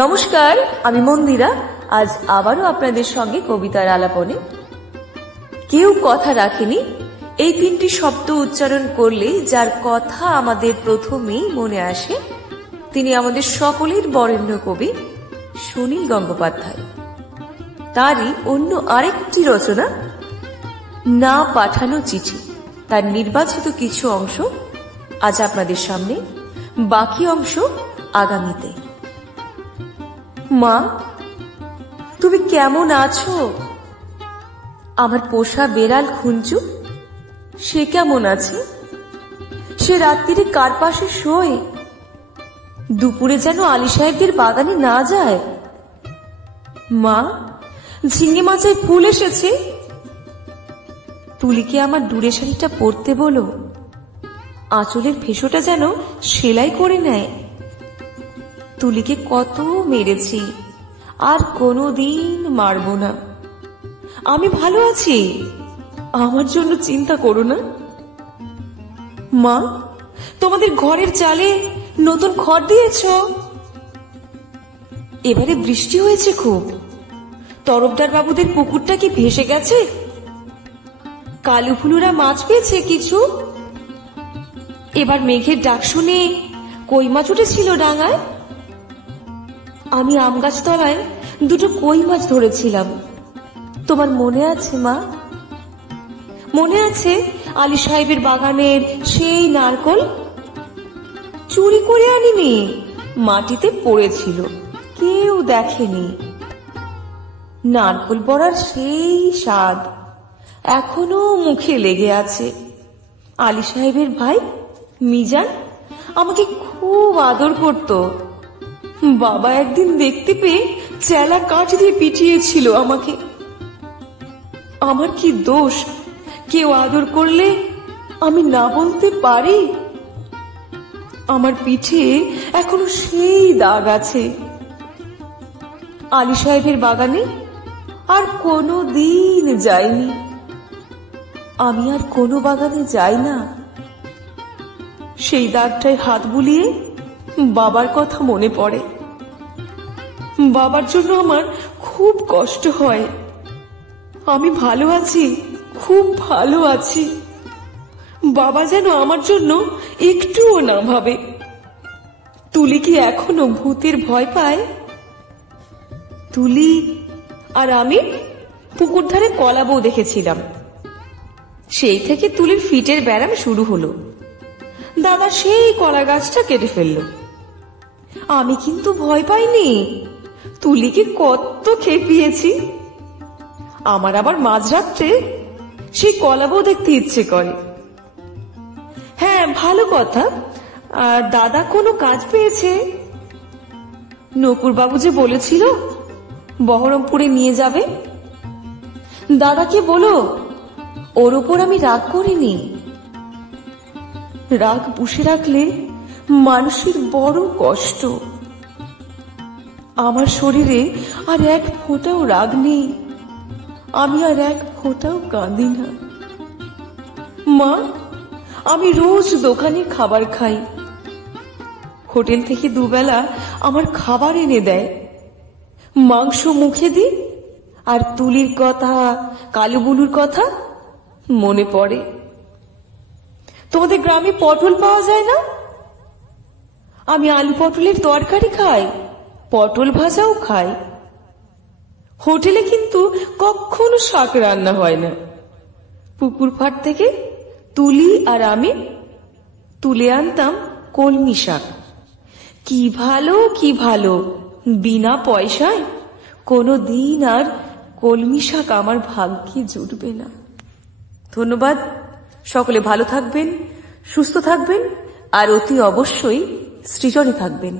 নমস্কার, আমি মন্দিরা। আজ আবারও আপনাদের সঙ্গে কবিতার আলাপনে। কেউ কথা রাখেনি, এই তিনটি শব্দ উচ্চারণ করলে যার কথা আমাদের প্রথমেই মনে আসে তিনি আমাদের সকলের বরেণ্য কবি সুনীল গঙ্গোপাধ্যায়। তারই অন্য আরেকটি রচনা না পাঠানো চিঠি, তার নির্বাচিত কিছু অংশ আজ আপনাদের সামনে, বাকি অংশ আগামীতে। মা, তুমি কেমন আছো? আমার পোষা বেড়াল খুঞ্চু, সে কেমন আছে? সে রাত্রিরে কার পাশে শোয়? দুপুরে যেন আলী সাহেবদের বাগানে না যায়। মা, ঝিঙে মাচায় ফুল এসেছে, তুলিকে আমার দূরে শাড়িটা পরতে বলো, আঁচলের ফেসোটা যেন সেলাই করে নেয়। তুলিকে কত মেরেছি, আর কোনোদিন মারব না। আমি ভালো আছি, আমার জন্য চিন্তা করো না। মা, তোমাদের ঘরের চালে নতুন খড় দিয়েছ? এবারে বৃষ্টি হয়েছে খুব। তরফদার বাবুদের পুকুরটা কি ভেসে গেছে? কালু ফুলুরা মাছ পেয়েছে কিছু? এবার মেঘের ডাক শুনে কই মাছ উঠেছিল ডাঙায়। আমি আম গাছ তলায় দুটো কই মাছ ধরেছিলাম, তোমার মনে আছে মা? মনে আছে আলী সাহেবের বাগানের সেই নারকল? চুরি করে আনিনি, মাটিতে পড়েছিল, কেউ দেখেনি। নারকল বড়ার সেই স্বাদ এখনো মুখে লেগে আছে। আলী সাহেবের ভাই মিজান আমাকে খুব আদর করত। বাবা একদিন দেখতে পেয়ে চেলা কাঠ দিয়ে পিটিয়েছিল আমাকে। আমার কি দোষ? কেউ আদর করলে আমি না বলতে পারি? আমার পিঠে এখনো সেই দাগ আছে। আলী সাহেবের বাগানে আর কোনো দিন যাইনি। আমি আর কোনো বাগানে যাই না। সেই দাগটায় হাত বুলিয়ে বাবার কথা মনে পড়ে। বাবার জন্য আমার খুব কষ্ট হয়। আমি ভালো আছি, খুব ভালো আছি। বাবা যেন আমার জন্য একটুও না ভাবে। তুলি কি এখনো ভূতের ভয় পায়? তুলি আর আমি পুকুর ধারে কলা বউ দেখেছিলাম। সেই থেকে তুলির ফিটের ব্যারাম শুরু হলো। দাদা সেই কলা গাছটা কেটে ফেলল। আমি কিন্তু ভয় পাইনি, তুলিকে কত খেপিয়েছি। আমার আবার মাঝরাত্রে সেই কলা বউ দেখতে ইচ্ছে করে। হ্যাঁ, ভালো কথা। আর দাদা কোনো কাজ পেয়েছে? নকুর বাবু যে বলেছিল বহরমপুরে নিয়ে যাবে। দাদাকে বলো ওর ওপর আমি রাগ করিনি। রাগ পুষে রাখলে মানুষের বড় কষ্ট। আমার শরীরে আর এক ফোঁটাও রাগ নেই, আমি আর এক ফোঁটাও কাঁদি না। মা, আমি রোজ দোকানে খাবার খাই। হোটেল থেকে দুবেলা আমার খাবার এনে দেয়। মাংস মুখে দিই, আর তুলির কথা, কালু বুলুর কথা মনে পড়ে। তোমাদের গ্রামে পটল পাওয়া যায় না? আমি আলু পটলের তরকারি খাই, পটল ভাজাও খাই। হোটেলে কিন্তু কখনো শাক রান্না হয় না। পুকুর পাড় থেকে তুলি আর আমি তুলে আনতাম কলমি শাক। কি ভালো, কি ভালো, বিনা পয়সায় কোনো দিন আর কলমি শাক আমার ভাগ্যে জুটবে না। ধন্যবাদ। সকলে ভালো থাকবেন, সুস্থ থাকবেন, আর অতি অবশ্যই সৃজনে থাকবেন।